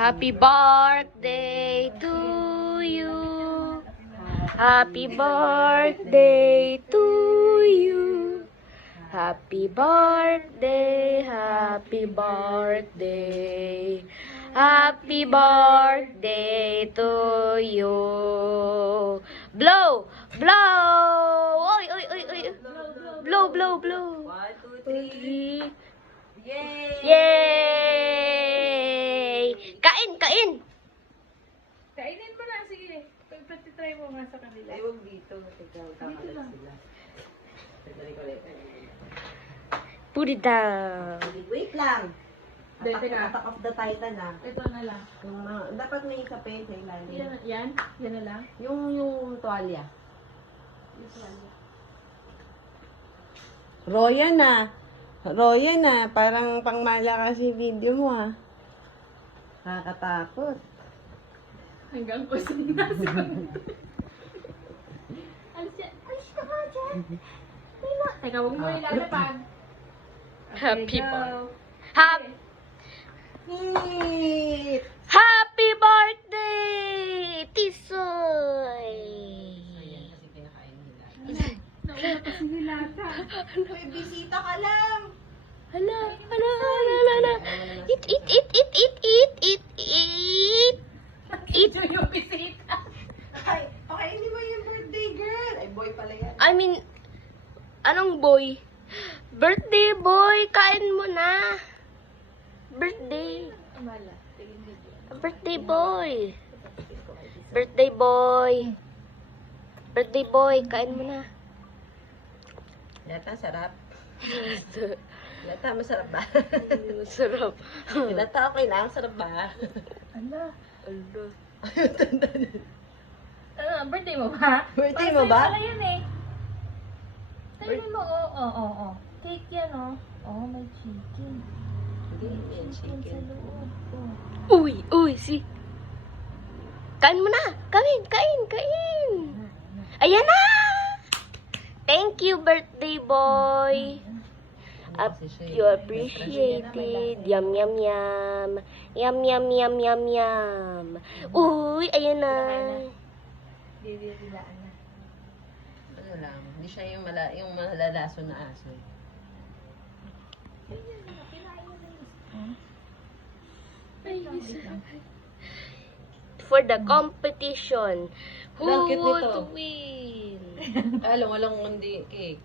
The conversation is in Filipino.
Happy birthday to you. Happy birthday to you. Happy birthday, happy birthday. Happy birthday to you. Blow, blow. Oy, oy, oy, oy. Blow, blow, blow. 1, 2, 3. 3. Yay! Yay! Kain, kain. Kainin mo na, sige. Pagpatitry mo nga sa kanila. Ay, huwag dito. Ikaw, kakalat sila. Try ko ulit. Put it down. Wait lang. Hindi, teka. Attack of the Titan ah. Ito na lang. Dapat may isa pa yun sa ilalim. Yan? Yan na lang? Yung tuwalya. Yung tuwalya. Roya na. Roya na. Parang pangmala kasi video mo ha. Nakakatakot. Hanggang kusing na sa Alis yan. Alis ka ka dyan. Teka, huwag mo ilalapag. Happy go. Happy, Hit! happy birthday, Tisoy! Ayan, kasi kinakain nila. Nauna pa si Hilata. May bisita ka lang! Hala, hala, hala, hala. Eat, eat, eat, eat, eat, eat, eat, eat. Eat. Ito yung bisita. Ay, pakainin mo yung birthday girl! Ay, boy pala yan. I mean, anong boy? Birthday boy, kain mo na. Birthday. Amala, tingin video. Birthday boy. Birthday boy. Birthday boy, kain mo na. Yata, sarap. Yata, masarap ba? Sarap. Yata, okay lang. Sarap ba? Ala. Ano? Birthday mo ba? Birthday mo ba? Pala yan eh. Tingnan mo, oo. Cake yan, oh. Oh, may chicken. Hindi, yan, Chicken sa chicken. loob. Oh. Uy, uy, si. Kain mo na. Kain, kain, kain. Ayan na. Thank you, birthday boy. You appreciated. Yum, yum, yum. Yum, yum, yum, yum, yum. Uy, ayan na. Dilaan na. Ano lang, hindi siya yung malalaso na aso. For the competition, who Ang cute would nito. win? Walang hindi cake.